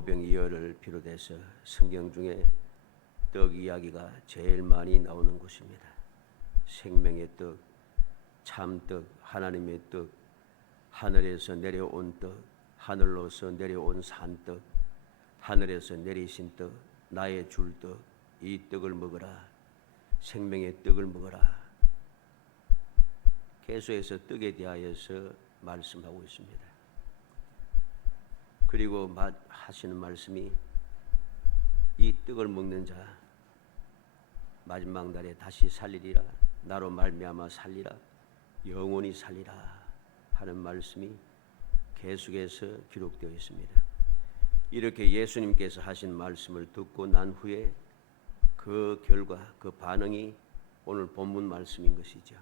오병이어를 비롯해서 성경 중에 떡 이야기가 제일 많이 나오는 곳입니다. 생명의 떡, 참떡, 하나님의 떡, 하늘에서 내려온 떡, 하늘로서 내려온 산떡, 하늘에서 내리신 떡, 나의 줄 떡, 이 떡을 먹어라. 생명의 떡을 먹어라. 계속해서 떡에 대하여서 말씀하고 있습니다. 그리고 하시는 말씀이 이 떡을 먹는 자 마지막 날에 다시 살리리라. 나로 말미암아 살리라. 영원히 살리라 하는 말씀이 계속해서 기록되어 있습니다. 이렇게 예수님께서 하신 말씀을 듣고 난 후에 그 결과, 그 반응이 오늘 본문 말씀인 것이죠.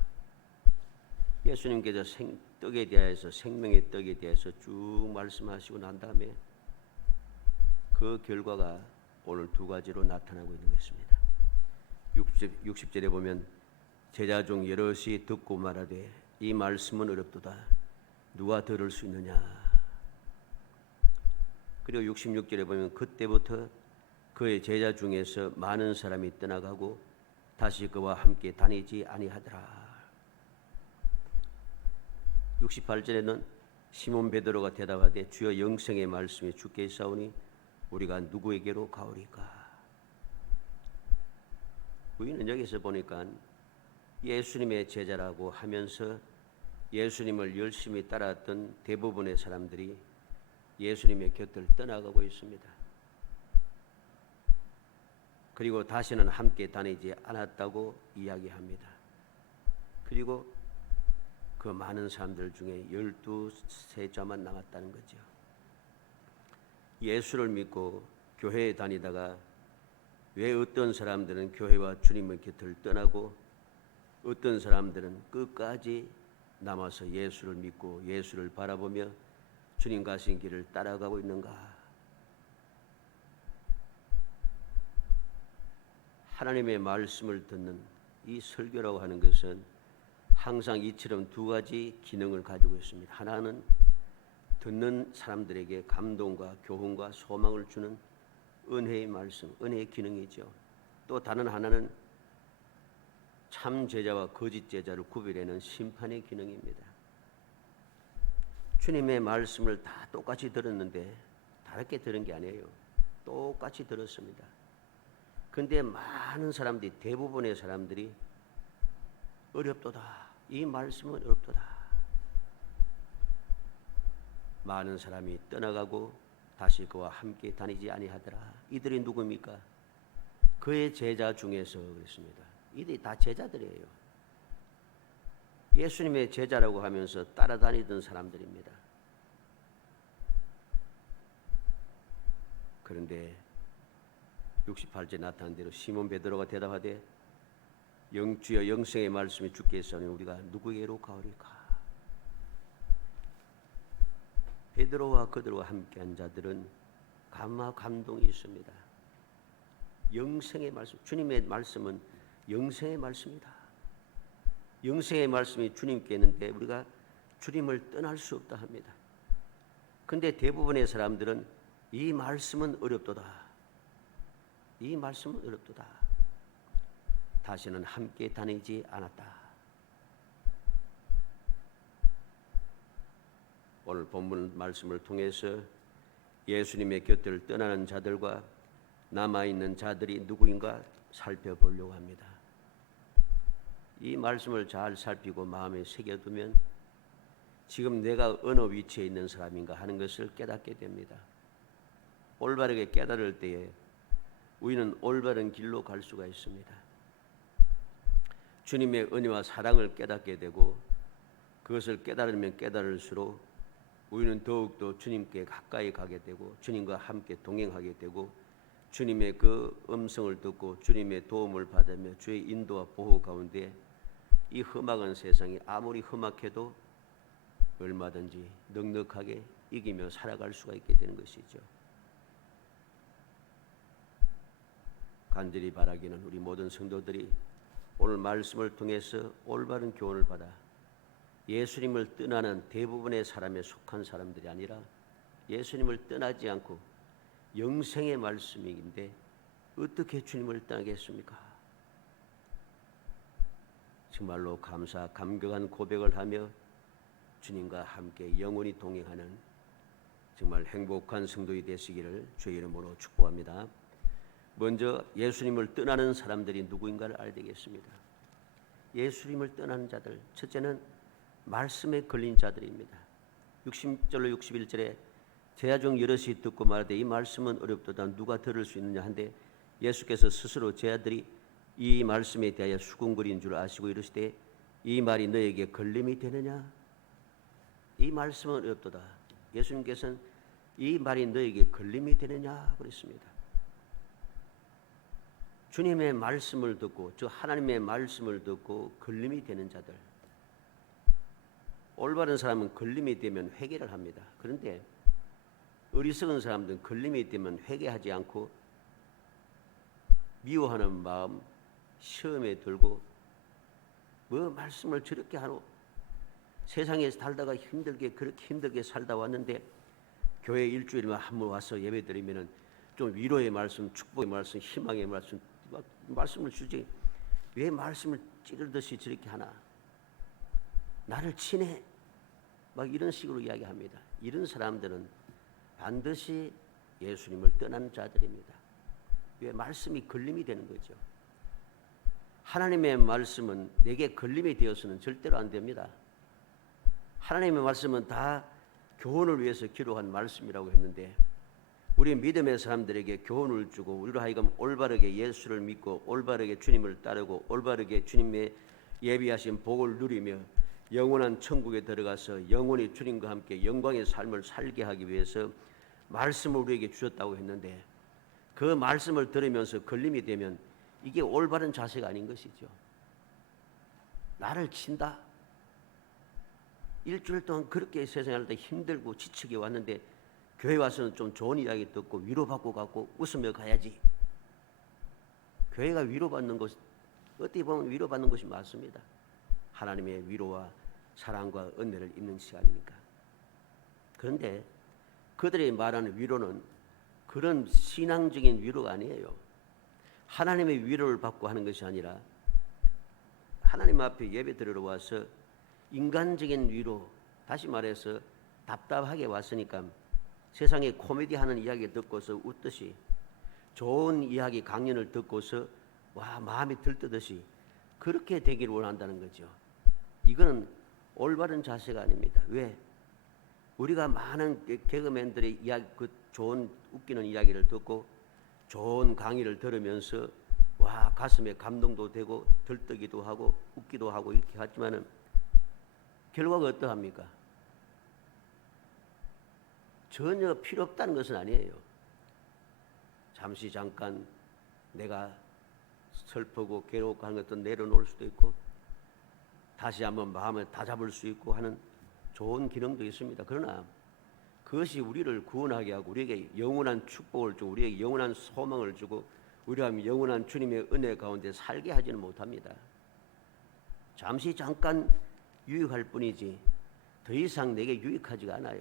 예수님께서 떡에 대해서, 생명의 떡에 대해서 쭉 말씀하시고 난 다음에 그 결과가 오늘 두 가지로 나타나고 있는 것입니다. 60절에 보면 제자 중 여럿이 듣고 말하되 이 말씀은 어렵도다. 누가 들을 수 있느냐. 그리고 66절에 보면 그때부터 그의 제자 중에서 많은 사람이 떠나가고 다시 그와 함께 다니지 아니하더라. 68절에는 시몬 베드로가 대답하되 주여 영생의 말씀이 주께 있사오니 우리가 누구에게로 가오리까. 우리는 여기서 보니까 예수님의 제자라고 하면서 예수님을 열심히 따랐던 대부분의 사람들이 예수님의 곁을 떠나가고 있습니다. 그리고 다시는 함께 다니지 않았다고 이야기합니다. 그리고 그 많은 사람들 중에 12세자만 남았다는 거죠. 예수를 믿고 교회에 다니다가 왜 어떤 사람들은 교회와 주님의 곁을 떠나고 어떤 사람들은 끝까지 남아서 예수를 믿고 예수를 바라보며 주님 가신 길을 따라가고 있는가? 하나님의 말씀을 듣는 이 설교라고 하는 것은 항상 이처럼 두 가지 기능을 가지고 있습니다. 하나는 듣는 사람들에게 감동과 교훈과 소망을 주는 은혜의 말씀, 은혜의 기능이죠. 또 다른 하나는 참 제자와 거짓 제자를 구별하는 심판의 기능입니다. 주님의 말씀을 다 똑같이 들었는데 다르게 들은 게 아니에요. 똑같이 들었습니다. 그런데 많은 사람들이, 대부분의 사람들이 어렵도다. 이 말씀은 어렵도다. 많은 사람이 떠나가고 다시 그와 함께 다니지 아니하더라. 이들이 누구입니까? 그의 제자 중에서 그랬습니다. 이들이 다 제자들이에요. 예수님의 제자라고 하면서 따라다니던 사람들입니다. 그런데 68절 나타난 대로 시몬 베드로가 대답하되 주여 영생의 말씀이 주께 있사오니 우리가 누구에게로 가오리까. 베드로와 그들과 함께한 자들은 감화 감동이 있습니다. 영생의 말씀, 주님의 말씀은 영생의 말씀이다. 영생의 말씀이 주님께 있는데 우리가 주님을 떠날 수 없다 합니다. 그런데 대부분의 사람들은 이 말씀은 어렵도다. 이 말씀은 어렵도다. 다시는 함께 다니지 않았다. 오늘 본문 말씀을 통해서 예수님의 곁을 떠나는 자들과 남아있는 자들이 누구인가 살펴보려고 합니다. 이 말씀을 잘 살피고 마음에 새겨두면 지금 내가 어느 위치에 있는 사람인가 하는 것을 깨닫게 됩니다. 올바르게 깨달을 때에 우리는 올바른 길로 갈 수가 있습니다. 주님의 은혜와 사랑을 깨닫게 되고 그것을 깨달으면 깨달을수록 우리는 더욱더 주님께 가까이 가게 되고 주님과 함께 동행하게 되고 주님의 그 음성을 듣고 주님의 도움을 받으며 주의 인도와 보호 가운데 이 험악한 세상이 아무리 험악해도 얼마든지 넉넉하게 이기며 살아갈 수가 있게 되는 것이죠. 간절히 바라기는 우리 모든 성도들이 오늘 말씀을 통해서 올바른 교훈을 받아 예수님을 떠나는 대부분의 사람에 속한 사람들이 아니라 예수님을 떠나지 않고 영생의 말씀인데 어떻게 주님을 떠나겠습니까? 정말로 감격한 고백을 하며 주님과 함께 영원히 동행하는 정말 행복한 성도이 되시기를 주의 이름으로 축복합니다. 먼저 예수님을 떠나는 사람들이 누구인가를 알아야 되겠습니다. 예수님을 떠나는 자들, 첫째는 말씀에 걸린 자들입니다. 60절로 61절에 제자중 여럿이 듣고 말하되 이 말씀은 어렵도다 누가 들을 수 있느냐 한데 예수께서 스스로 제자들이 이 말씀에 대하여 수군거리는 줄 아시고 이르시되 이 말이 너에게 걸림이 되느냐? 이 말씀은 어렵도다. 예수님께서는 이 말이 너에게 걸림이 되느냐 그랬습니다. 주님의 말씀을 듣고 저 하나님의 말씀을 듣고 걸림이 되는 자들, 올바른 사람은 걸림이 되면 회개를 합니다. 그런데 어리석은 사람들은 걸림이 되면 회개하지 않고 미워하는 마음 시험에 들고 뭐 말씀을 저렇게 하노, 세상에 살다가 그렇게 힘들게 살다 왔는데 교회 일주일만 한 번 와서 예배드리면은 좀 위로의 말씀, 축복의 말씀, 희망의 말씀을 주지 왜 말씀을 찌르듯이 저렇게 하나, 나를 치네, 막 이런 식으로 이야기합니다. 이런 사람들은 반드시 예수님을 떠난 자들입니다. 왜? 말씀이 걸림이 되는 거죠. 하나님의 말씀은 내게 걸림이 되어서는 절대로 안 됩니다. 하나님의 말씀은 다 교훈을 위해서 기록한 말씀이라고 했는데 우리 믿음의 사람들에게 교훈을 주고 우리로 하여금 올바르게 예수를 믿고 올바르게 주님을 따르고 올바르게 주님의 예비하신 복을 누리며 영원한 천국에 들어가서 영원히 주님과 함께 영광의 삶을 살게 하기 위해서 말씀을 우리에게 주셨다고 했는데 그 말씀을 들으면서 걸림이 되면 이게 올바른 자세가 아닌 것이죠. 나를 친다. 일주일 동안 그렇게 세상에 살 때 힘들고 지치게 왔는데 교회 와서는 좀 좋은 이야기 듣고 위로받고 가고 웃으며 가야지. 교회가 위로받는 것, 어떻게 보면 위로받는 것이 맞습니다. 하나님의 위로와 사랑과 은혜를 입는 시간이니까. 그런데 그들이 말하는 위로는 그런 신앙적인 위로가 아니에요. 하나님의 위로를 받고 하는 것이 아니라 하나님 앞에 예배 드리러 와서 인간적인 위로, 다시 말해서 답답하게 왔으니까 세상에 코미디 하는 이야기 듣고서 웃듯이 좋은 이야기 강연을 듣고서 와 마음이 들뜨듯이 그렇게 되기를 원한다는 거죠. 이거는 올바른 자세가 아닙니다. 왜? 우리가 많은 개그맨들의 이야기, 그 좋은 웃기는 이야기를 듣고 좋은 강의를 들으면서 와 가슴에 감동도 되고 들뜨기도 하고 웃기도 하고 이렇게 하지만은 결과가 어떠합니까? 전혀 필요 없다는 것은 아니에요. 잠깐 내가 슬프고 괴롭고 하는 것도 내려놓을 수도 있고 다시 한번 마음을 다잡을 수 있고 하는 좋은 기능도 있습니다. 그러나 그것이 우리를 구원하게 하고 우리에게 영원한 축복을 주고 우리에게 영원한 소망을 주고 우리가 영원한 주님의 은혜 가운데 살게 하지는 못합니다. 잠깐 유익할 뿐이지 더 이상 내게 유익하지가 않아요.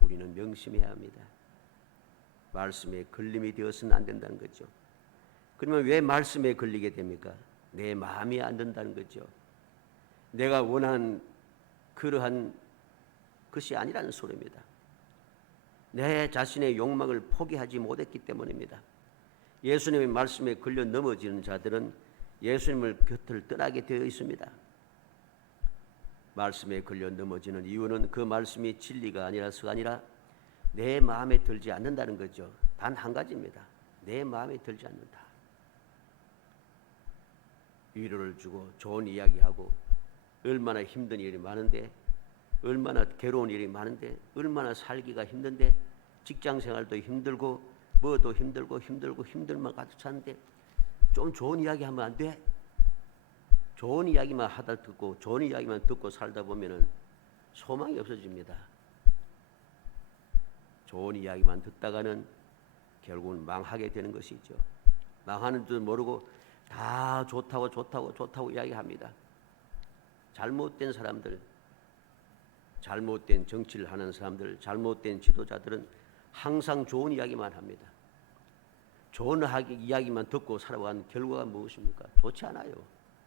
우리는 명심해야 합니다. 말씀에 걸림이 되어서는 안 된다는 거죠. 그러면 왜 말씀에 걸리게 됩니까? 내 마음이 안 든다는 거죠. 내가 원하는 그러한 것이 아니라는 소리입니다. 내 자신의 욕망을 포기하지 못했기 때문입니다. 예수님의 말씀에 걸려 넘어지는 자들은 예수님을 곁을 떠나게 되어 있습니다. 말씀에 걸려 넘어지는 이유는 그 말씀이 진리가 아니라서가 아니라 내 마음에 들지 않는다는 거죠. 단 한 가지입니다. 내 마음에 들지 않는다. 위로를 주고 좋은 이야기하고 얼마나 힘든 일이 많은데 얼마나 괴로운 일이 많은데 얼마나 살기가 힘든데 직장생활도 힘들고 뭐도 힘들고 힘들만 가득 차는데 좀 좋은 이야기 하면 안 돼? 좋은 이야기만 하다 듣고 좋은 이야기만 듣고 살다 보면은 소망이 없어집니다. 좋은 이야기만 듣다가는 결국은 망하게 되는 것이죠. 망하는 줄 모르고 다 좋다고 이야기합니다. 잘못된 사람들, 잘못된 정치를 하는 사람들, 잘못된 지도자들은 항상 좋은 이야기만 합니다. 좋은 이야기만 듣고 살아간 결과가 무엇입니까? 좋지 않아요.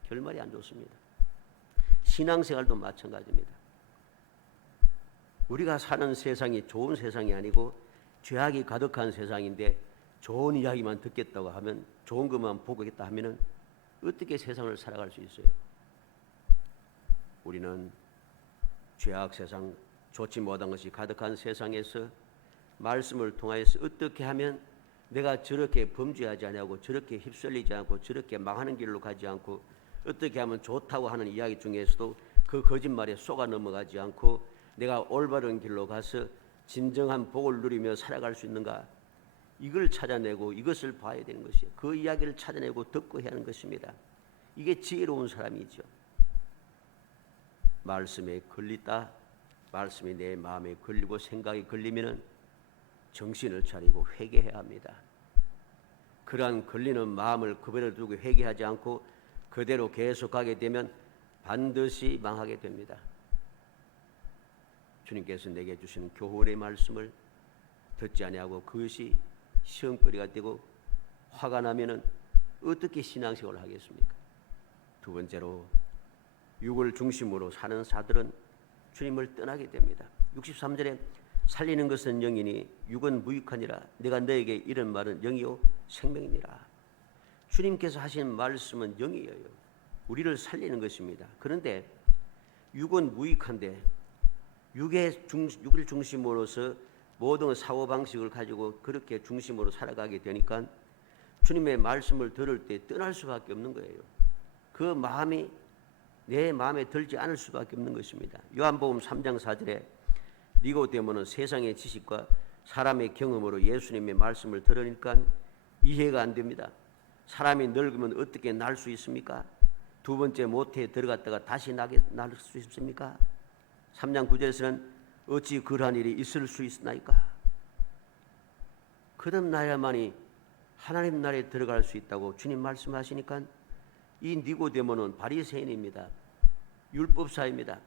결말이 안 좋습니다. 신앙생활도 마찬가지입니다. 우리가 사는 세상이 좋은 세상이 아니고 죄악이 가득한 세상인데 좋은 이야기만 듣겠다고 하면, 좋은 것만 보겠다 하면은 어떻게 세상을 살아갈 수 있어요? 우리는 죄악 세상, 좋지 못한 것이 가득한 세상에서 말씀을 통하여서 어떻게 하면 내가 저렇게 범죄하지 않고 저렇게 휩쓸리지 않고 저렇게 망하는 길로 가지 않고 어떻게 하면 좋다고 하는 이야기 중에서도 그 거짓말에 속아 넘어가지 않고 내가 올바른 길로 가서 진정한 복을 누리며 살아갈 수 있는가, 이걸 찾아내고 이것을 봐야 되는 것이에요. 그 이야기를 찾아내고 듣고 해야 하는 것입니다. 이게 지혜로운 사람이죠. 말씀에 걸리다, 말씀이 내 마음에 걸리고 생각이 걸리면은 정신을 차리고 회개해야 합니다. 그러한 걸리는 마음을 그대로 두고 회개하지 않고 그대로 계속 가게 되면 반드시 망하게 됩니다. 주님께서 내게 주시는 교훈의 말씀을 듣지 아니하고 그것이 시험거리가 되고 화가 나면은 어떻게 신앙생활을 하겠습니까? 두 번째로 육을 중심으로 사는 자들은 주님을 떠나게 됩니다. 63절에 살리는 것은 영이니 육은 무익하니라. 내가 너에게 이런 말은 영이요 생명이니라. 주님께서 하신 말씀은 영이에요. 우리를 살리는 것입니다. 그런데 육은 무익한데 육을 중심으로서 모든 사고방식을 가지고 그렇게 중심으로 살아가게 되니까 주님의 말씀을 들을 때 떠날 수밖에 없는 거예요. 그 마음이 내 마음에 들지 않을 수밖에 없는 것입니다. 요한복음 3장 4절에 니고데모는 세상의 지식과 사람의 경험으로 예수님의 말씀을 들으니까 이해가 안 됩니다. 사람이 늙으면 어떻게 날 수 있습니까? 두 번째 모태에 들어갔다가 다시 날 수 있습니까? 3장 9절에서는 어찌 그러한 일이 있을 수 있나이까? 거듭나야만이 하나님 나라에 들어갈 수 있다고 주님 말씀하시니까 이 니고데모는 바리새인입니다. 율법사입니다.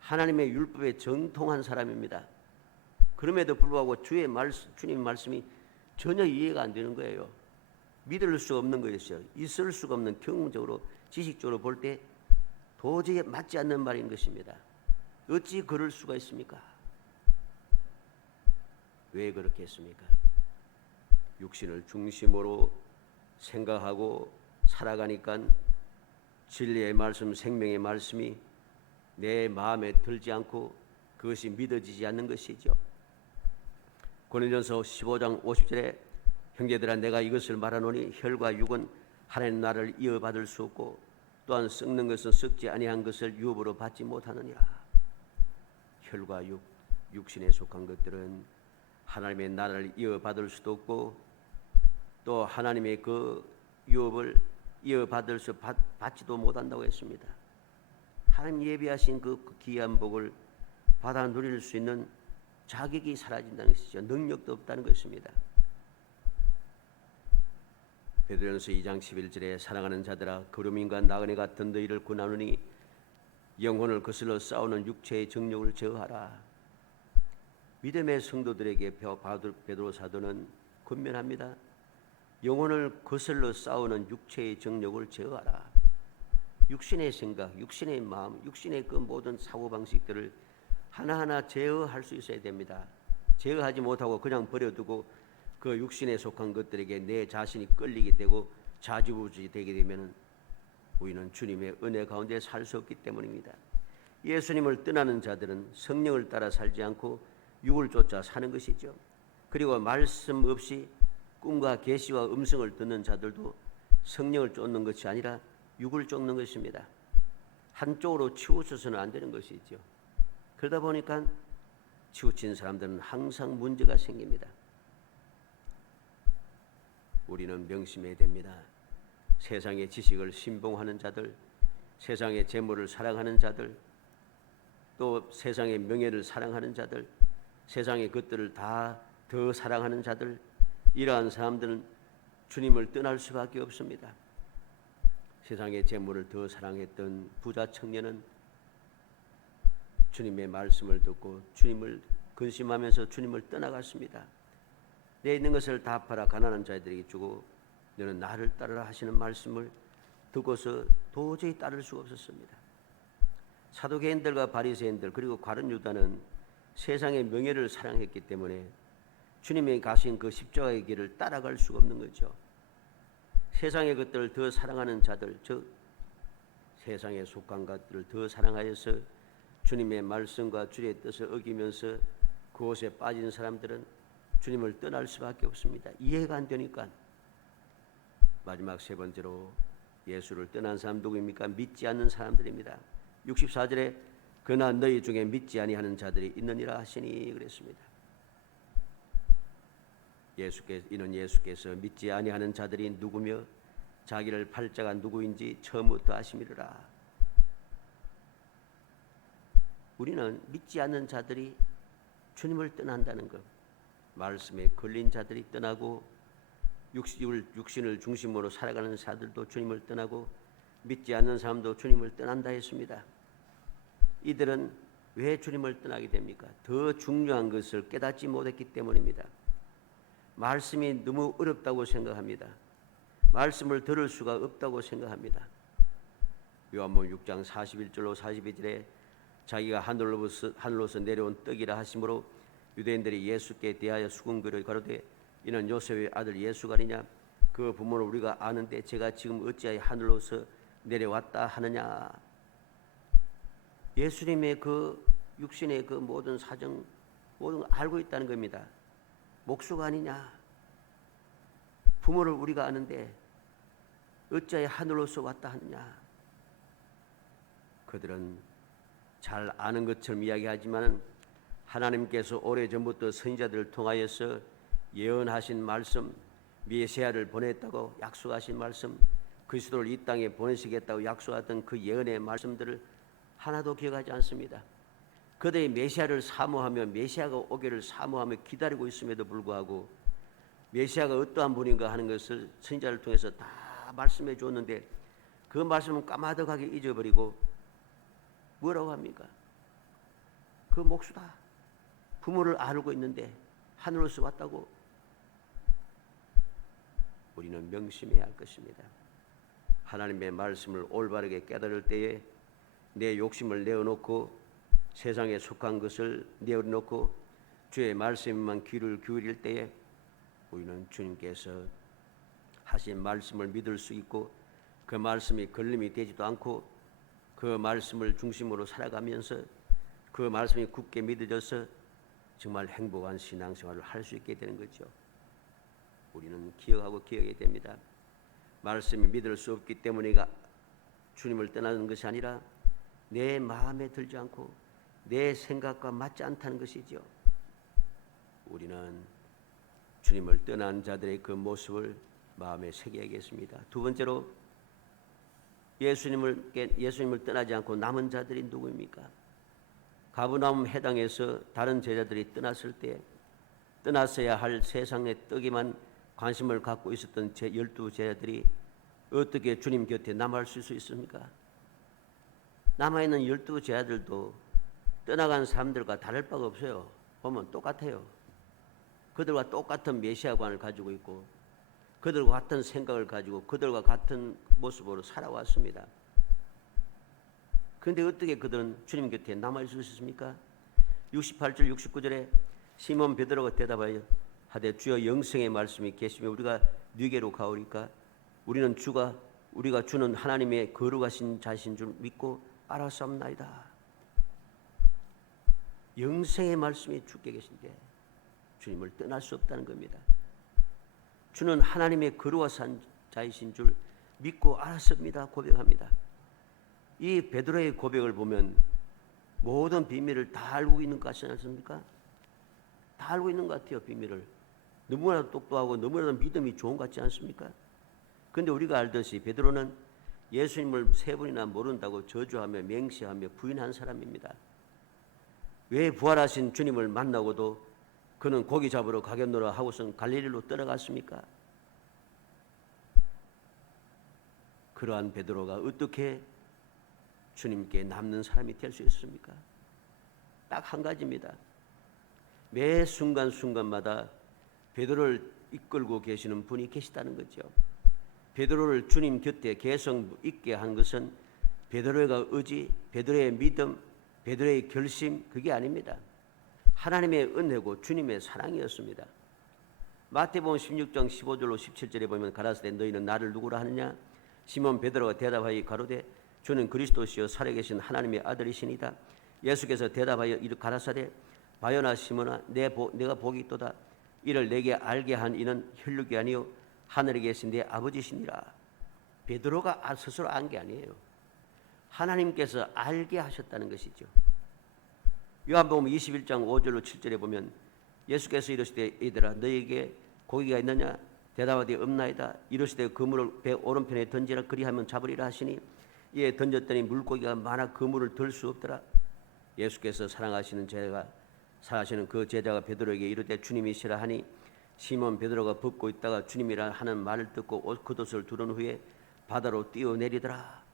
하나님의 율법에 정통한 사람입니다. 그럼에도 불구하고 주님 말씀이 전혀 이해가 안 되는 거예요. 믿을 수 없는 것이죠. 있을 수가 없는, 경험적으로 지식적으로 볼 때 도저히 맞지 않는 말인 것입니다. 어찌 그럴 수가 있습니까? 왜 그렇게 했습니까? 육신을 중심으로 생각하고 살아가니까 진리의 말씀, 생명의 말씀이 내 마음에 들지 않고 그것이 믿어지지 않는 것이죠. 고린도전서 15장 50절에 형제들아 내가 이것을 말하노니 혈과 육은 하나님 나라를 이어받을 수 없고 또한 썩는 것은 썩지 아니한 것을 유업으로 받지 못하느니라. 혈과 육, 육신에 속한 것들은 하나님의 나라를 이어받을 수도 없고 또 하나님의 그 유업을 이어받을 수 받지도 못한다고 했습니다. 하나님 예비하신 그 귀한 복을 받아 누릴 수 있는 자격이 사라진다는 것이죠. 능력도 없다는 것입니다. 베드로전서 2장 11절에 사랑하는 자들아 거름인과 나그네 같은 너희를 권하노니 영혼을 거슬러 싸우는 육체의 정욕을 제어하라. 믿음의 성도들에게 베드로 사도는 권면합니다. 영혼을 거슬러 싸우는 육체의 정욕을 제어하라. 육신의 생각, 육신의 마음, 육신의 그 모든 사고방식들을 하나하나 제어할 수 있어야 됩니다. 제어하지 못하고 그냥 버려두고 그 육신에 속한 것들에게 내 자신이 끌리게 되고 좌지우지 되게 되면 우리는 주님의 은혜 가운데 살 수 없기 때문입니다. 예수님을 떠나는 자들은 성령을 따라 살지 않고 육을 쫓아 사는 것이죠. 그리고 말씀 없이 꿈과 계시와 음성을 듣는 자들도 성령을 쫓는 것이 아니라 육을 쫓는 것입니다. 한쪽으로 치우쳐서는 안 되는 것이죠. 그러다 보니까 치우친 사람들은 항상 문제가 생깁니다. 우리는 명심해야 됩니다. 세상의 지식을 신봉하는 자들, 세상의 재물을 사랑하는 자들, 또 세상의 명예를 사랑하는 자들, 세상의 것들을 다 더 사랑하는 자들, 이러한 사람들은 주님을 떠날 수밖에 없습니다. 세상의 재물을 더 사랑했던 부자 청년은 주님의 말씀을 듣고 주님을 근심하면서 주님을 떠나갔습니다. 내 있는 것을 다 팔아 가난한 자들에게 주고 너는 나를 따르라 하시는 말씀을 듣고서 도저히 따를 수가 없었습니다. 사두개인들과 바리새인들 그리고 가룟 유다는 세상의 명예를 사랑했기 때문에 주님이 가신 그 십자가의 길을 따라갈 수가 없는 거죠. 세상의 것들을 더 사랑하는 자들, 즉 세상에 속한 것들을 더 사랑하여서 주님의 말씀과 주의 뜻을 어기면서 그곳에 빠진 사람들은 주님을 떠날 수밖에 없습니다. 이해가 안 되니까. 마지막 세 번째로 예수를 떠난 사람 누구입니까? 믿지 않는 사람들입니다. 64절에 그러나 너희 중에 믿지 아니하는 자들이 있느니라 하시니 그랬습니다. 이는 예수께서 믿지 아니하는 자들이 누구며 자기를 팔 자가 누구인지 처음부터 아심이라. 우리는 믿지 않는 자들이 주님을 떠난다는 것, 말씀에 걸린 자들이 떠나고 육신을 중심으로 살아가는 자들도 주님을 떠나고 믿지 않는 사람도 주님을 떠난다 했습니다. 이들은 왜 주님을 떠나게 됩니까? 더 중요한 것을 깨닫지 못했기 때문입니다. 말씀이 너무 어렵다고 생각합니다. 말씀을 들을 수가 없다고 생각합니다. 요한복음 6장 41절로 42절에 자기가 하늘로서 내려온 떡이라 하심으로 유대인들이 예수께 대하여 수군거려 가로되 이는 요셉의 아들 예수가 아니냐? 그 부모를 우리가 아는데 제가 지금 어찌하여 하늘로서 내려왔다 하느냐? 예수님의 그 육신의 그 모든 사정 모든 걸 알고 있다는 겁니다. 목수가 아니냐? 부모를 우리가 아는데 어찌하여 하늘로서 왔다 하느냐? 그들은 잘 아는 것처럼 이야기하지만 하나님께서 오래전부터 선지자들을 통하여서 예언하신 말씀, 메시아를 보냈다고 약속하신 말씀, 그리스도를 이 땅에 보내시겠다고 약속했던 그 예언의 말씀들을 하나도 기억하지 않습니다. 그들이 메시아를 사모하며 메시아가 오기를 사모하며 기다리고 있음에도 불구하고 메시아가 어떠한 분인가 하는 것을 선지자를 통해서 다 말씀해 주었는데 그 말씀은 까마득하게 잊어버리고 뭐라고 합니까? 그 목수다. 부모를 알고 있는데 하늘로서 왔다고. 우리는 명심해야 할 것입니다. 하나님의 말씀을 올바르게 깨달을 때에 내 욕심을 내어놓고 세상에 속한 것을 내어놓고 주의 말씀만 귀를 기울일 때에 우리는 주님께서 하신 말씀을 믿을 수 있고 그 말씀이 걸림이 되지도 않고 그 말씀을 중심으로 살아가면서 그 말씀이 굳게 믿어져서 정말 행복한 신앙생활을 할 수 있게 되는 거죠. 우리는 기억하고 기억해야 됩니다. 말씀이 믿을 수 없기 때문에 주님을 떠나는 것이 아니라 내 마음에 들지 않고 내 생각과 맞지 않다는 것이죠. 우리는 주님을 떠난 자들의 그 모습을 마음에 새겨야겠습니다. 두 번째로 예수님을 떠나지 않고 남은 자들이 누구입니까? 가버나움 해당에서 다른 제자들이 떠났을 때 떠났어야 할 세상의 떡에만 관심을 갖고 있었던 12 제자들이 어떻게 주님 곁에 남아있을 수 있습니까? 남아있는 12 제자들도 떠나간 사람들과 다를 바가 없어요. 보면 똑같아요. 그들과 똑같은 메시아관을 가지고 있고 그들과 같은 생각을 가지고 그들과 같은 모습으로 살아왔습니다. 그런데 어떻게 그들은 주님 곁에 남아있을 수 있습니까? 68절 69절에 시몬 베드로가 대답하여 하되 주여 영생의 말씀이 계시며 우리가 네게로 가오리까? 우리는 우리가 주는 하나님의 거룩하신 자신 줄 믿고 알았사옵나이다. 영생의 말씀이 주께 계신데 주님을 떠날 수 없다는 겁니다. 주는 하나님의 거룩하신 자이신 줄 믿고 알았습니다. 고백합니다. 이 베드로의 고백을 보면 모든 비밀을 다 알고 있는 것 같지 않습니까? 다 알고 있는 것 같아요. 비밀을. 너무나도 똑똑하고 너무나도 믿음이 좋은 것 같지 않습니까? 그런데 우리가 알듯이 베드로는 예수님을 3번이나 모른다고 저주하며 맹세하며 부인한 사람입니다. 왜 부활하신 주님을 만나고도 그는 고기 잡으러 가겠노라 하고선 갈릴리로 떠나갔습니까? 그러한 베드로가 어떻게 주님께 남는 사람이 될 수 있습니까? 딱 한 가지입니다. 매 순간순간마다 베드로를 이끌고 계시는 분이 계시다는 거죠. 베드로를 주님 곁에 계속 있게 한 것은 베드로의 의지, 베드로의 믿음, 베드로의 결심, 그게 아닙니다. 하나님의 은혜고 주님의 사랑이었습니다. 마태복음 16장 15절로 17절에 보면 가라사대 너희는 나를 누구라 하느냐? 시몬 베드로가 대답하여 가로되 주는 그리스도시요 살아계신 하나님의 아들이시니이다. 예수께서 대답하여 이르 가라사대 바요나 시몬아 내가 복이 있도다. 이를 내게 알게 한 이는 혈육이 아니요 하늘에 계신 내 아버지시니라. 베드로가 스스로 안 게 아니에요. 하나님께서 알게 하셨다는 것이죠. 요한복음 21장 5절로 7절에 보면 예수께서 이르시되 얘들아 너희에게 고기가 있느냐? 대답하되 없나이다. 이르시되 그물을 배 오른편에 던지라 그리하면 잡으리라 하시니 이에 던졌더니 물고기가 많아 그물을 들 수 없더라. 예수께서 사랑하시는 그 제자가 베드로에게 이르되 주님이시라 하니 시몬 베드로가 벗고 있다가 주님이라 하는 말을 듣고 옷 겉옷을 두른 후에 바다로 뛰어내리더라.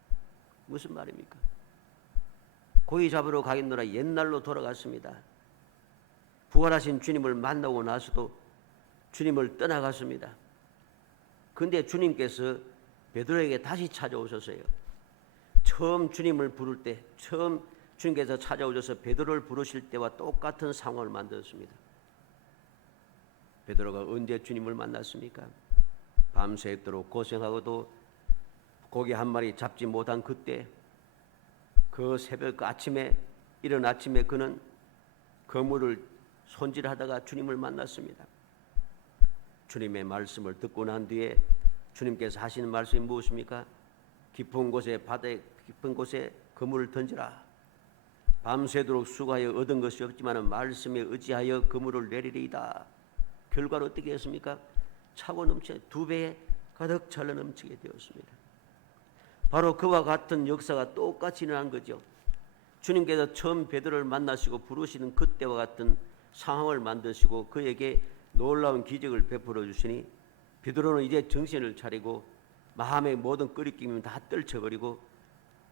무슨 말입니까? 고기 잡으러 가겠노라 옛날로 돌아갔습니다. 부활하신 주님을 만나고 나서도 주님을 떠나갔습니다. 근데 주님께서 베드로에게 다시 찾아오셨어요. 처음 주님을 부를 때, 처음 주님께서 찾아오셔서 베드로를 부르실 때와 똑같은 상황을 만들었습니다. 베드로가 언제 주님을 만났습니까? 밤새도록 고생하고도 고기 한 마리 잡지 못한 그때, 그 새벽 그 아침에 이른 아침에 그는 그물을 손질하다가 주님을 만났습니다. 주님의 말씀을 듣고 난 뒤에 주님께서 하시는 말씀이 무엇입니까? 깊은 곳에 바다의 깊은 곳에 그물을 던지라. 밤새도록 수고하여 얻은 것이 없지만 말씀에 의지하여 그물을 내리리이다. 결과로 어떻게 했습니까? 차고 넘쳐 2배에 가득 찰러 넘치게 되었습니다. 바로 그와 같은 역사가 똑같이 일어난 거죠. 주님께서 처음 베드로를 만나시고 부르시는 그때와 같은 상황을 만드시고 그에게 놀라운 기적을 베풀어 주시니 베드로는 이제 정신을 차리고 마음의 모든 끄리낌을 다 떨쳐버리고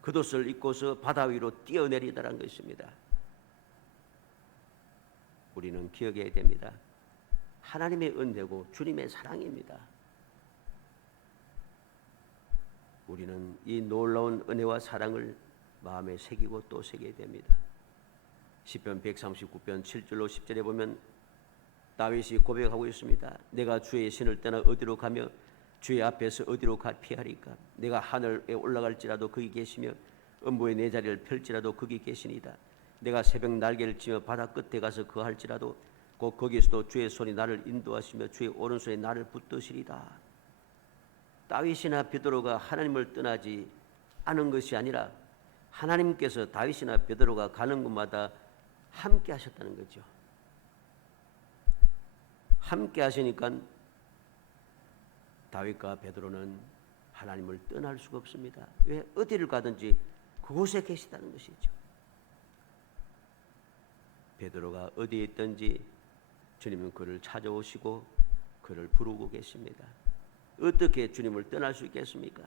겉옷을 입고서 바다 위로 뛰어내리다라는 것입니다. 우리는 기억해야 됩니다. 하나님의 은혜고 주님의 사랑입니다. 우리는 이 놀라운 은혜와 사랑을 마음에 새기고 또 새겨야 됩니다. 시편 139편 7절로 10절에 보면 다윗이 고백하고 있습니다. 내가 주의 신을 떠나 어디로 가며 주의 앞에서 어디로 피하리까? 내가 하늘에 올라갈지라도 거기 계시며 음부에 내 자리를 펼지라도 거기 계시니이다. 내가 새벽 날개를 치며 바다 끝에 가서 거할지라도 곧 거기서도 주의 손이 나를 인도하시며 주의 오른손에 나를 붙드시리다. 다윗이나 베드로가 하나님을 떠나지 않은 것이 아니라 하나님께서 다윗이나 베드로가 가는 곳마다 함께 하셨다는 거죠. 함께 하시니까 다윗과 베드로는 하나님을 떠날 수가 없습니다. 왜? 어디를 가든지 그곳에 계시다는 것이죠. 베드로가 어디에 있든지 주님은 그를 찾아오시고 그를 부르고 계십니다. 어떻게 주님을 떠날 수 있겠습니까?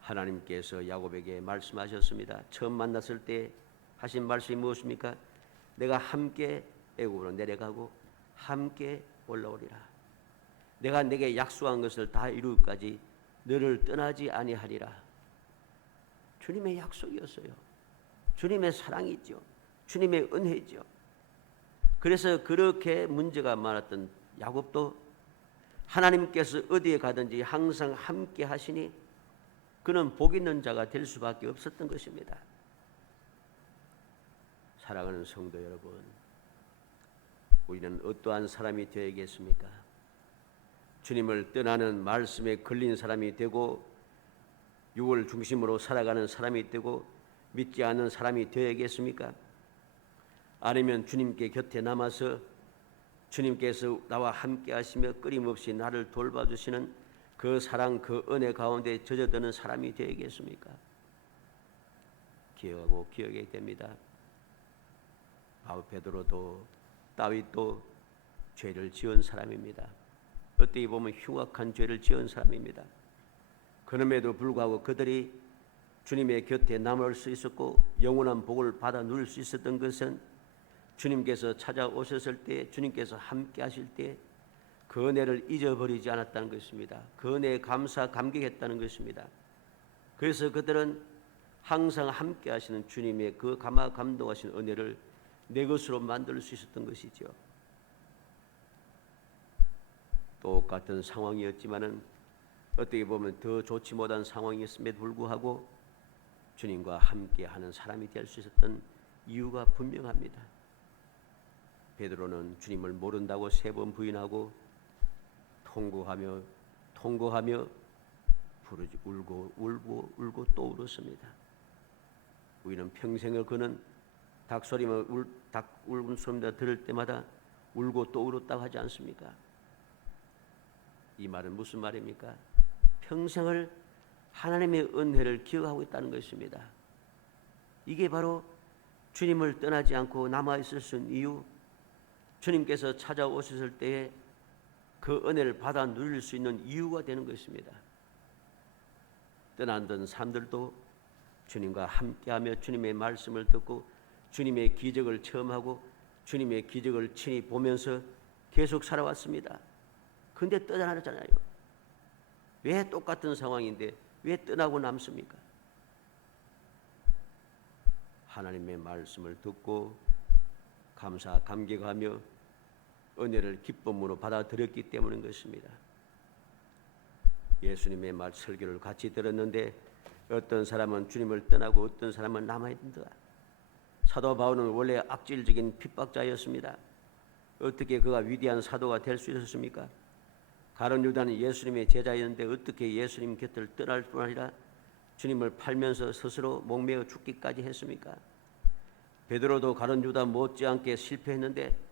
하나님께서 야곱에게 말씀하셨습니다. 처음 만났을 때 하신 말씀이 무엇입니까? 내가 함께 애굽으로 내려가고 함께 올라오리라. 내가 내게 약속한 것을 다 이루기까지 너를 떠나지 아니하리라. 주님의 약속이었어요. 주님의 사랑이죠. 주님의 은혜죠. 그래서 그렇게 문제가 많았던 야곱도 하나님께서 어디에 가든지 항상 함께 하시니 그는 복 있는 자가 될 수밖에 없었던 것입니다. 사랑하는 성도 여러분, 우리는 어떠한 사람이 되어야겠습니까? 주님을 떠나는 말씀에 걸린 사람이 되고 육을 중심으로 살아가는 사람이 되고 믿지 않는 사람이 되어야겠습니까? 아니면 주님께 곁에 남아서 주님께서 나와 함께 하시며 끊임없이 나를 돌봐주시는 그 사랑, 그 은혜 가운데 젖어드는 사람이 되어야겠습니까? 기억하고 기억해야 됩니다. 바울 베드로도 다윗도 죄를 지은 사람입니다. 어떻게 보면 흉악한 죄를 지은 사람입니다. 그럼에도 불구하고 그들이 주님의 곁에 남을 수 있었고 영원한 복을 받아 누릴 수 있었던 것은 주님께서 찾아오셨을 때, 주님께서 함께 하실 때 그 은혜를 잊어버리지 않았다는 것입니다. 그 은혜에 감격했다는 것입니다. 그래서 그들은 항상 함께 하시는 주님의 그 감동하신 은혜를 내 것으로 만들 수 있었던 것이죠. 똑같은 상황이었지만은 어떻게 보면 더 좋지 못한 상황이었음에도 불구하고 주님과 함께하는 사람이 될 수 있었던 이유가 분명합니다. 베드로는 주님을 모른다고 3번 부인하고 통곡하며 부르지 울고 또 울었습니다. 우리는 평생을 그는 닭 울음소리가 들을 때마다 울고 또 울었다고 하지 않습니까? 이 말은 무슨 말입니까? 평생을 하나님의 은혜를 기억하고 있다는 것입니다. 이게 바로 주님을 떠나지 않고 남아있을 수 있는 이유, 주님께서 찾아오셨을 때에 그 은혜를 받아 누릴 수 있는 이유가 되는 것입니다. 떠나던 사람들도 주님과 함께하며 주님의 말씀을 듣고 주님의 기적을 체험하고 주님의 기적을 친히 보면서 계속 살아왔습니다. 근데 떠나잖아요. 왜 똑같은 상황인데 왜 떠나고 남습니까? 하나님의 말씀을 듣고 감격하며 은혜를 기쁨으로 받아들였기 때문인 것입니다. 예수님의 말 설교를 같이 들었는데 어떤 사람은 주님을 떠나고 어떤 사람은 남아있는다. 사도 바울은 원래 악질적인 핍박자였습니다. 어떻게 그가 위대한 사도가 될 수 있었습니까? 가룟 유다는 예수님의 제자였는데 어떻게 예수님 곁을 떠날 뿐 아니라 주님을 팔면서 스스로 목매어 죽기까지 했습니까? 베드로도 가룟 유다 못지않게 실패했는데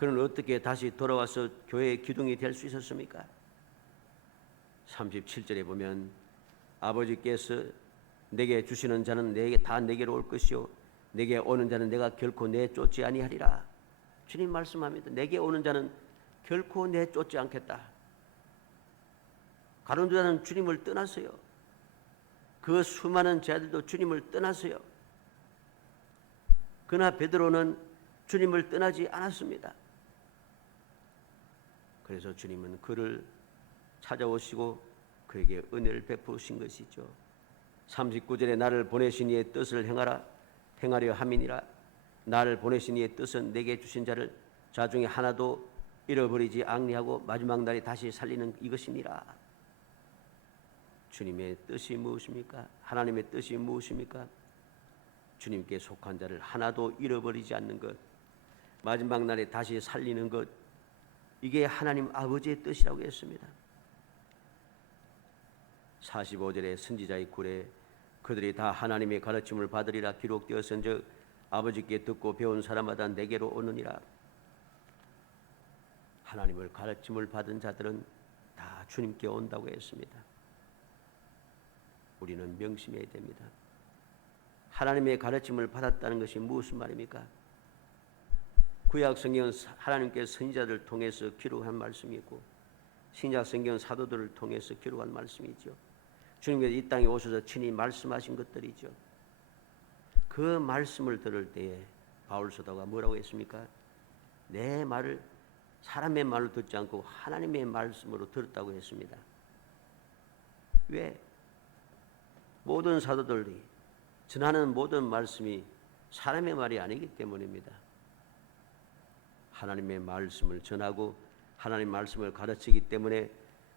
그는 어떻게 다시 돌아와서 교회의 기둥이 될 수 있었습니까? 37절에 보면 아버지께서 내게 주시는 자는 내게로 올 것이요 내게 오는 자는 내가 결코 내쫓지 아니하리라. 주님 말씀합니다. 내게 오는 자는 결코 내쫓지 않겠다. 가룟 유다는 주님을 떠났어요. 그 수많은 제자들도 주님을 떠났어요. 그러나 베드로는 주님을 떠나지 않았습니다. 그래서 주님은 그를 찾아오시고 그에게 은혜를 베푸신 것이죠. 39절에 나를 보내신 이의 뜻을 행하려 함이니라. 나를 보내신 이의 뜻은 내게 주신 자를 자중에 하나도 잃어버리지 아니하고 마지막 날에 다시 살리는 이것이니라. 주님의 뜻이 무엇입니까? 하나님의 뜻이 무엇입니까? 주님께 속한 자를 하나도 잃어버리지 않는 것, 마지막 날에 다시 살리는 것, 이게 하나님 아버지의 뜻이라고 했습니다. 45절에 선지자의 글에 그들이 다 하나님의 가르침을 받으리라 기록되었은즉 아버지께 듣고 배운 사람마다 내게로 오느니라. 하나님을 가르침을 받은 자들은 다 주님께 온다고 했습니다. 우리는 명심해야 됩니다. 하나님의 가르침을 받았다는 것이 무슨 말입니까? 구약 성경은 하나님께서 선지자들을 통해서 기록한 말씀이 있고 신약 성경은 사도들을 통해서 기록한 말씀이 있죠. 주님께서 이 땅에 오셔서 친히 말씀하신 것들이죠. 그 말씀을 들을 때에 바울 사도가 뭐라고 했습니까? 내 말을 사람의 말로 듣지 않고 하나님의 말씀으로 들었다고 했습니다. 왜? 모든 사도들이 전하는 모든 말씀이 사람의 말이 아니기 때문입니다. 하나님의 말씀을 전하고 하나님의 말씀을 가르치기 때문에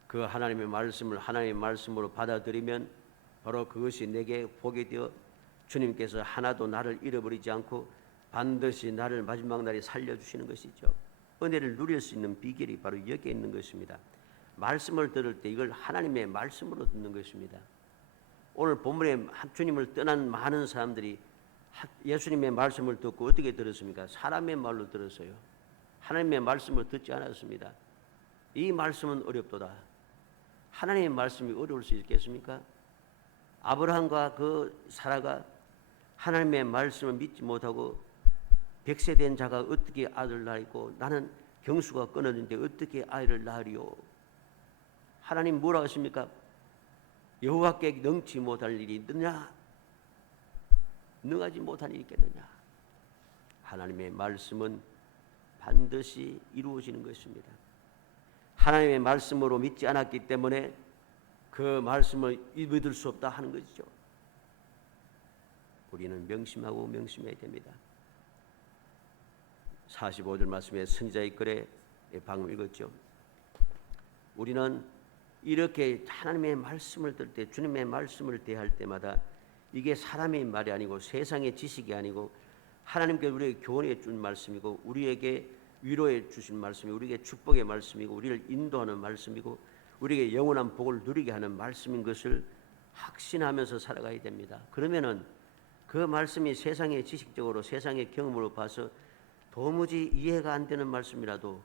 그 하나님의 말씀을 하나님의 말씀으로 받아들이면 바로 그것이 내게 복이 되어 주님께서 하나도 나를 잃어버리지 않고 반드시 나를 마지막 날에 살려주시는 것이죠. 은혜를 누릴 수 있는 비결이 바로 여기에 있는 것입니다. 말씀을 들을 때 이걸 하나님의 말씀으로 듣는 것입니다. 오늘 본문에 주님을 떠난 많은 사람들이 예수님의 말씀을 듣고 어떻게 들었습니까? 사람의 말로 들었어요. 하나님의 말씀을 듣지 않았습니다. 이 말씀은 어렵도다. 하나님의 말씀이 어려울 수 있겠습니까? 아브라함과 그 사라가 하나님의 말씀을 믿지 못하고 100세 된 자가 어떻게 아들을 낳고 나는 경수가 끊어졌는데 어떻게 아이를 낳으리요? 하나님 뭐라고 하십니까? 여호와께 능치 못할 일이 있느냐? 능하지 못할 일이 있겠느냐? 하나님의 말씀은 반드시 이루어지는 것입니다. 하나님의 말씀으로 믿지 않았기 때문에 그 말씀을 믿을 수 없다 하는 것이죠. 우리는 명심하고 명심해야 됩니다. 45절 말씀에 선지자의 글에 방금 읽었죠. 우리는 이렇게 하나님의 말씀을 들 때, 주님의 말씀을 대할 때마다 이게 사람의 말이 아니고 세상의 지식이 아니고 하나님께 우리에게 교훈해 준 말씀이고 우리에게 위로해 주신 말씀이고 우리에게 축복의 말씀이고 우리를 인도하는 말씀이고 우리에게 영원한 복을 누리게 하는 말씀인 것을 확신하면서 살아가야 됩니다. 그러면은 그 말씀이 세상의 지식적으로 세상의 경험으로 봐서 도무지 이해가 안 되는 말씀이라도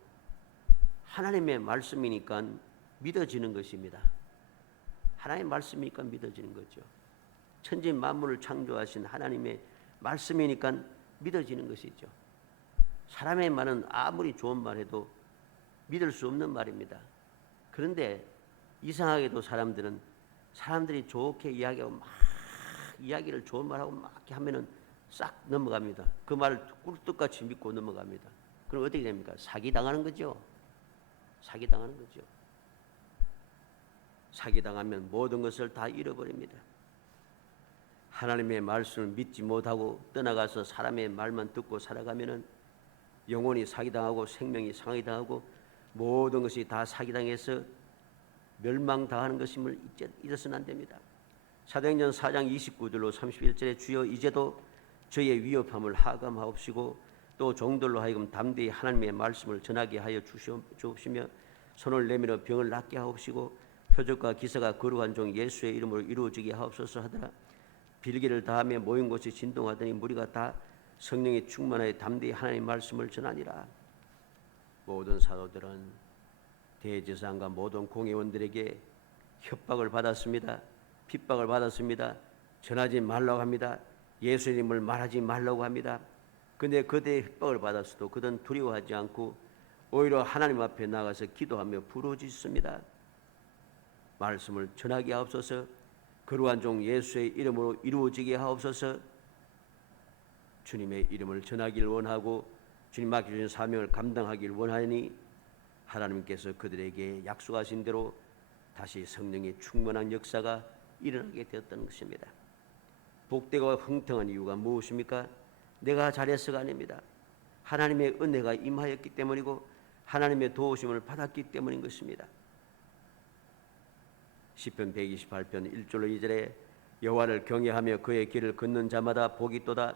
하나님의 말씀이니까 믿어지는 것입니다. 하나님의 말씀이니까 믿어지는 거죠. 천지 만물을 창조하신 하나님의 말씀이니까 믿어지는 것이죠. 사람의 말은 아무리 좋은 말해도 믿을 수 없는 말입니다. 그런데 이상하게도 사람들이 좋게 이야기하고 막 이야기를 좋은 말하고 막 이렇게 하면은 싹 넘어갑니다. 그 말을 꿀떡같이 믿고 넘어갑니다. 그럼 어떻게 됩니까? 사기당하는 거죠. 사기당하는 거죠. 사기당하면 모든 것을 다 잃어버립니다. 하나님의 말씀을 믿지 못하고 떠나가서 사람의 말만 듣고 살아가면은 영혼이 사기당하고 생명이 상하게 모든 것이 다 사기당해서 멸망당하는 것임을 잊어서는 안 됩니다. 사도행전 4장 29절로 31절에 주여 이제도 저의 위협함을 하감하옵시고 또 종들로 하여금 담대히 하나님의 말씀을 전하게 하여 주옵시며 손을 내밀어 병을 낫게 하옵시고 표적과 기사가 거룩한 종 예수의 이름으로 이루어지게 하옵소서 하더라. 빌기를 다하며 모인 곳이 진동하더니 무리가 다 성령이 충만하여 담대히 하나님의 말씀을 전하니라. 모든 사도들은 대제사장과 모든 공회원들에게 협박을 받았습니다. 핍박을 받았습니다. 전하지 말라고 합니다. 예수님을 말하지 말라고 합니다. 그런데 그들의 협박을 받았어도 그들은 두려워하지 않고 오히려 하나님 앞에 나가서 기도하며 부르짖습니다. 말씀을 전하게 하옵소서. 거룩한 종 예수의 이름으로 이루어지게 하옵소서. 주님의 이름을 전하기를 원하고 주님 맡겨주신 사명을 감당하기를 원하니 하나님께서 그들에게 약속하신 대로 다시 성령의 충만한 역사가 일어나게 되었다는 것입니다. 복되고 흥통한 이유가 무엇입니까? 내가 잘해서가 아닙니다. 하나님의 은혜가 임하였기 때문이고 하나님의 도우심을 받았기 때문인 것입니다. 시편 128편 1절로 2절에 여호와를 경외하며 그의 길을 걷는 자마다 복이 있도다.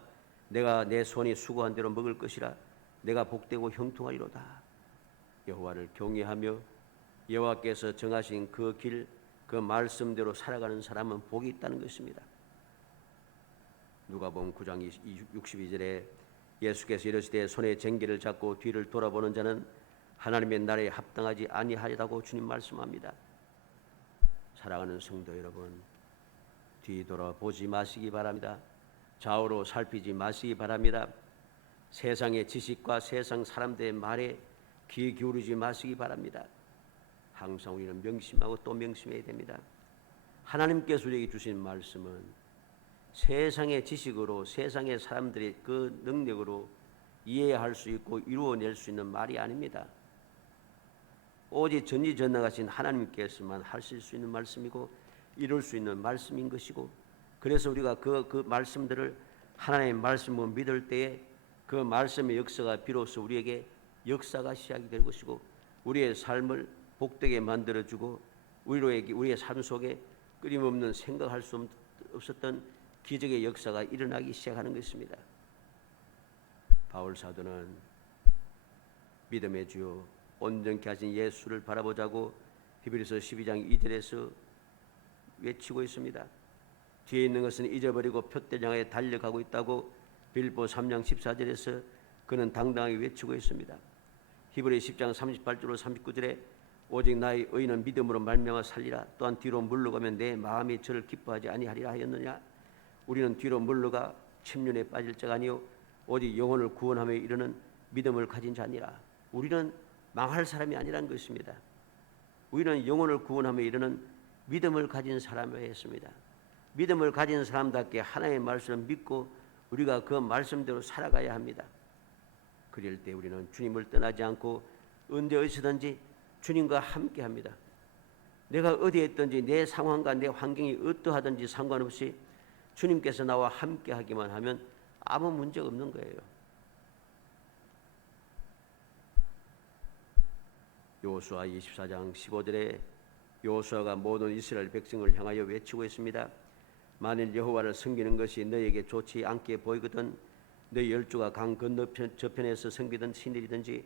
내가 내 손이 수고한 대로 먹을 것이라. 내가 복되고 형통하리로다. 여호와를 경외하며 여호와께서 정하신 그 길, 그 말씀대로 살아가는 사람은 복이 있다는 것입니다. 누가복음 9장 62절에 예수께서 이르시되 손에 쟁기를 잡고 뒤를 돌아보는 자는 하나님의 나라에 합당하지 아니하리라고 주님 말씀합니다. 사랑하는 성도 여러분, 뒤돌아보지 마시기 바랍니다. 좌우로 살피지 마시기 바랍니다. 세상의 지식과 세상 사람들의 말에 귀 기울이지 마시기 바랍니다. 항상 우리는 명심하고 또 명심해야 됩니다. 하나님께서 우리에게 주신 말씀은 세상의 지식으로 세상의 사람들의 그 능력으로 이해할 수 있고 이루어낼 수 있는 말이 아닙니다. 오직 전지전능하신 하나님께서만 하실 수 있는 말씀이고 이룰 수 있는 말씀인 것이고, 그래서 우리가 그 말씀들을 하나님의 말씀을 믿을 때에 그 말씀의 역사가 비로소 우리에게 역사가 시작이 될 것이고 우리의 삶을 복되게 만들어주고 우리의 삶 속에 끊임없는 생각할 수 없었던 기적의 역사가 일어나기 시작하는 것입니다. 바울 사도는 믿음의 주 온전케 하신 예수를 바라보자고 히브리서 12장 2절에서 외치고 있습니다. 뒤에 있는 것은 잊어버리고 표대를 향해 달려가고 있다고 빌보 3장 14절에서 그는 당당하게 외치고 있습니다. 히브리 10장 38절로 39절에 오직 나의 의인은 믿음으로 말미암아 살리라. 또한 뒤로 물러가면 내 마음이 저를 기뻐하지 아니하리라 하였느냐. 우리는 뒤로 물러가 침륜에 빠질 자가 아니요 오직 영혼을 구원하며 이르는 믿음을 가진 자니라. 우리는 망할 사람이 아니라는 것입니다. 우리는 영혼을 구원하며 이르는 믿음을 가진 사람이어야 했습니다. 믿음을 가진 사람답게 하나님의 말씀을 믿고 우리가 그 말씀대로 살아가야 합니다. 그럴 때 우리는 주님을 떠나지 않고 언제 어디서든지 주님과 함께합니다. 내가 어디에 있든지 내 상황과 내 환경이 어떠하든지 상관없이 주님께서 나와 함께하기만 하면 아무 문제 없는 거예요. 여호수아 24장 15절에 여호수아가 모든 이스라엘 백성을 향하여 외치고 있습니다. 만일 여호와를 섬기는 것이 너에게 좋지 않게 보이거든 너희 열조가 강 건너편 저편에서 섬기던 신들이든지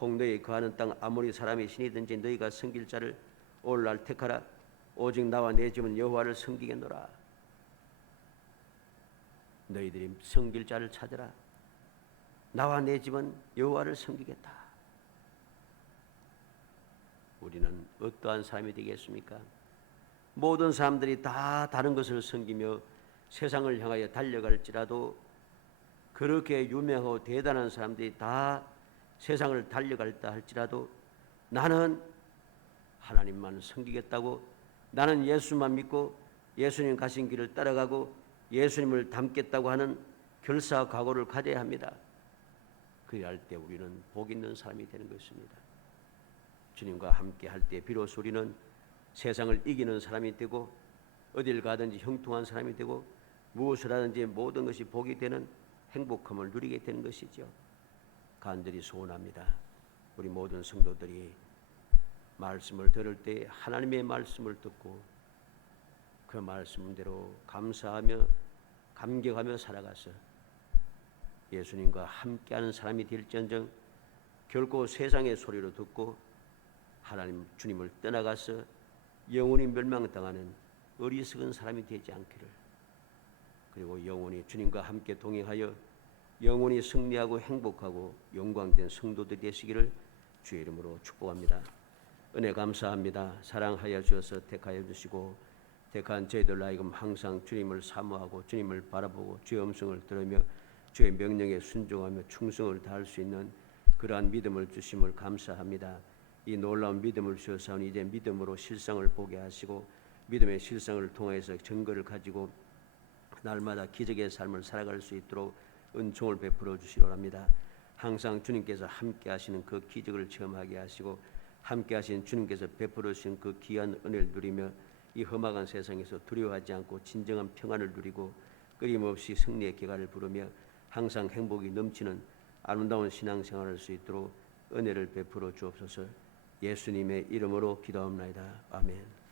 혹 너희 거하는 땅 아모리 사람의 신이든지 너희가 섬길 자를 오늘날 택하라. 오직 나와 내 집은 여호와를 섬기겠노라. 너희들이 섬길 자를 찾으라. 나와 내 집은 여호와를 섬기겠다. 우리는 어떠한 삶이 되겠습니까? 모든 사람들이 다 다른 것을 섬기며 세상을 향하여 달려갈지라도 그렇게 유명하고 대단한 사람들이 다 세상을 달려갈다 할지라도 나는 하나님만 섬기겠다고, 나는 예수만 믿고 예수님 가신 길을 따라가고 예수님을 닮겠다고 하는 결사각오를 가져야 합니다. 그리할 때 우리는 복 있는 사람이 되는 것입니다. 주님과 함께 할 때 비로소 우리는 세상을 이기는 사람이 되고 어딜 가든지 형통한 사람이 되고 무엇을 하든지 모든 것이 복이 되는 행복함을 누리게 되는 것이죠. 간절히 소원합니다. 우리 모든 성도들이 말씀을 들을 때 하나님의 말씀을 듣고 그 말씀대로 감사하며 감격하며 살아가서 예수님과 함께하는 사람이 될지언정 결코 세상의 소리로 듣고 하나님 주님을 떠나가서 영원히 멸망당하는 어리석은 사람이 되지 않기를, 그리고 영원히 주님과 함께 동행하여 영원히 승리하고 행복하고 영광된 성도들이 되시기를 주의 이름으로 축복합니다. 은혜 감사합니다. 사랑하여 주셔서 택하여 주시고 택한 저희들 하여금 항상 주님을 사모하고 주님을 바라보고 주의 음성을 들으며 주의 명령에 순종하며 충성을 다할 수 있는 그러한 믿음을 주심을 감사합니다. 이 놀라운 믿음을 주셔서 이제 믿음으로 실상을 보게 하시고 믿음의 실상을 통해서 증거를 가지고 날마다 기적의 삶을 살아갈 수 있도록 은총을 베풀어 주시기 바랍니다. 항상 주님께서 함께 하시는 그 기적을 체험하게 하시고 함께 하신 주님께서 베풀어 주신 그 귀한 은혜를 누리며 이 험악한 세상에서 두려워하지 않고 진정한 평안을 누리고 끊임없이 승리의 기가를 부르며 항상 행복이 넘치는 아름다운 신앙생활을 할 수 있도록 은혜를 베풀어 주옵소서. 예수님의 이름으로 기도합니다. 아멘.